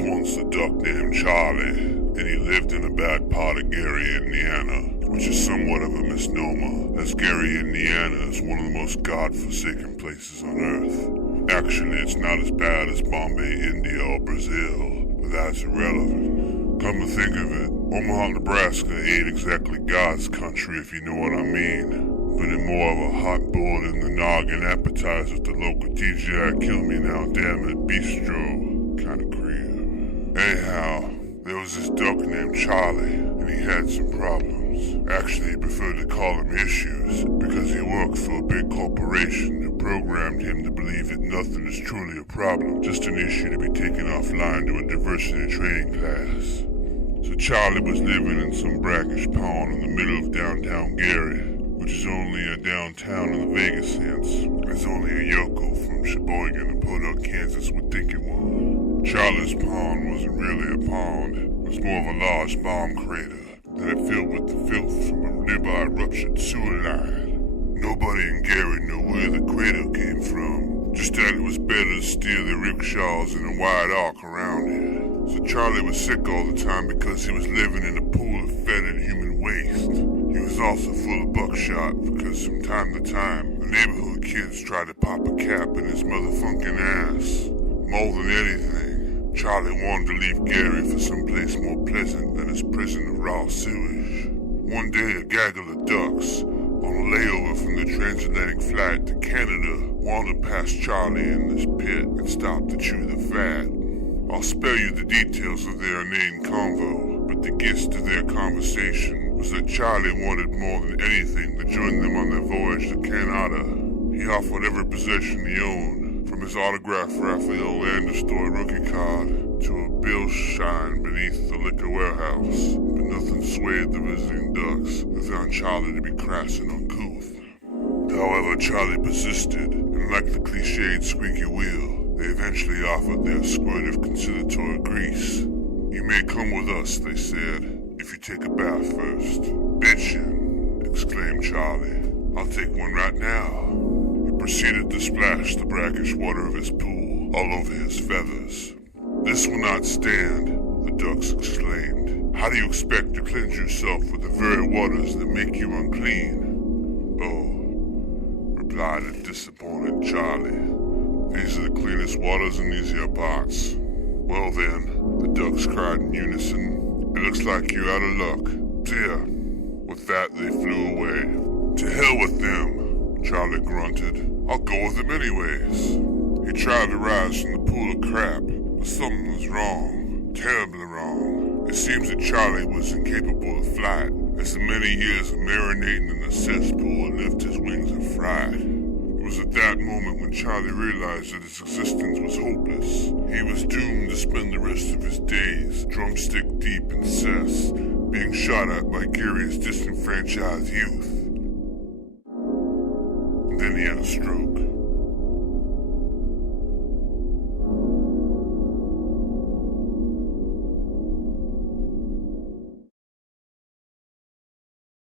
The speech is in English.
was once a duck named Charlie, and he lived in a bad part of Gary, Indiana, which is somewhat of a misnomer, as Gary, Indiana is one of the most God-forsaken places on Earth. Actually, it's not as bad as Bombay, India, or Brazil, but that's irrelevant. Come to think of it, Omaha, Nebraska ain't exactly God's country, if you know what I mean, but it's more of a hot boiled in the noggin appetizer at the local TGI Kill Me Now Damn It bistro kind of crib. Anyhow, there was this duck named Charlie, and he had some problems. Actually, he preferred to call them issues, because he worked for a big corporation who programmed him to believe that nothing is truly a problem, just an issue to be taken offline to a diversity training class. So Charlie was living in some brackish pond in the middle of downtown Gary, which is only a downtown in the Vegas sense, as only a Yoko from Sheboygan and Podunk, Kansas would think it was. Charlie's pond wasn't really a pond, it was more of a large bomb crater that had filled with the filth from a nearby ruptured sewer line. Nobody in Gary knew where the crater came from, just that it was better to steer the rickshaws in a wide arc around it. So Charlie was sick all the time because he was living in a pool of fetid human waste. He was also full of buckshot because from time to time, the neighborhood kids tried to pop a cap in his motherfucking ass. More than anything, Charlie wanted to leave Gary for someplace more pleasant than his prison of raw sewage. One day, a gaggle of ducks, on a layover from the transatlantic flight to Canada, wandered past Charlie in this pit and stopped to chew the fat. I'll spare you the details of their inane convo, but the gist of their conversation was that Charlie wanted more than anything to join them on their voyage to Canada. He offered every possession he owned, from his autographed Raphael Landers-Story rookie card to a bill shine beneath the liquor warehouse, but nothing swayed the visiting ducks, who found Charlie to be crass and uncouth. However, Charlie persisted, and like the cliched squeaky wheel, they eventually offered their squirt of conciliatory grease. You may come with us, they said, if you take a bath first. Bitchin', exclaimed Charlie. I'll take one right now. He proceeded to splash the brackish water of his pool all over his feathers. This will not stand, the ducks exclaimed. How do you expect to cleanse yourself with the very waters that make you unclean? Oh, replied a disappointed Charlie. These are the cleanest waters in these here parts. Well then, the ducks cried in unison, it looks like you're out of luck. Dear. With that, they flew away. To hell with them, Charlie grunted. I'll go with them anyways. He tried to rise from the pool of crap, but something was wrong. Terribly wrong. It seems that Charlie was incapable of flight, as the many years of marinating in the cesspool had left his wings of fright. It was at that moment when Charlie realized that his existence was hopeless. He was doomed to spend the rest of his days drumstick deep in cess, being shot at by Gary's disenfranchised youth. And then he had a stroke.